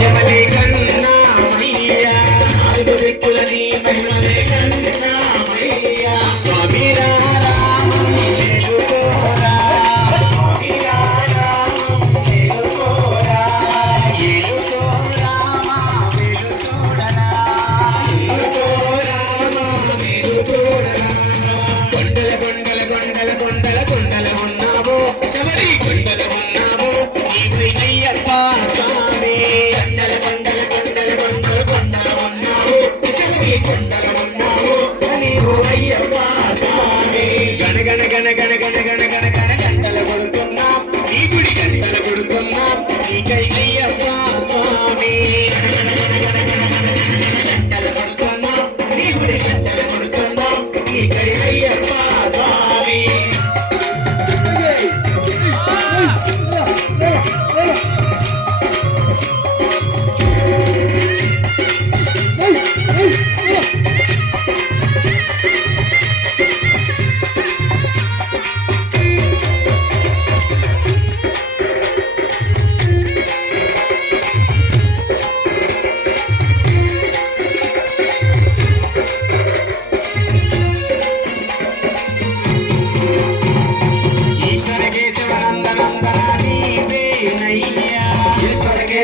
జమలి కన్నా మయ్యా నాలుగు దిక్కులని gonna gonna gonna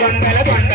转，再来转。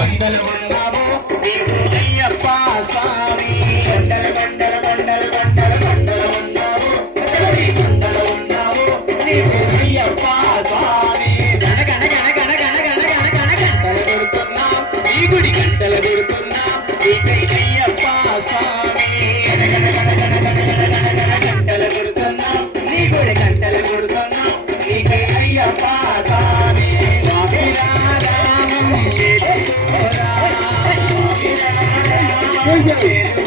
Ay, 谢谢，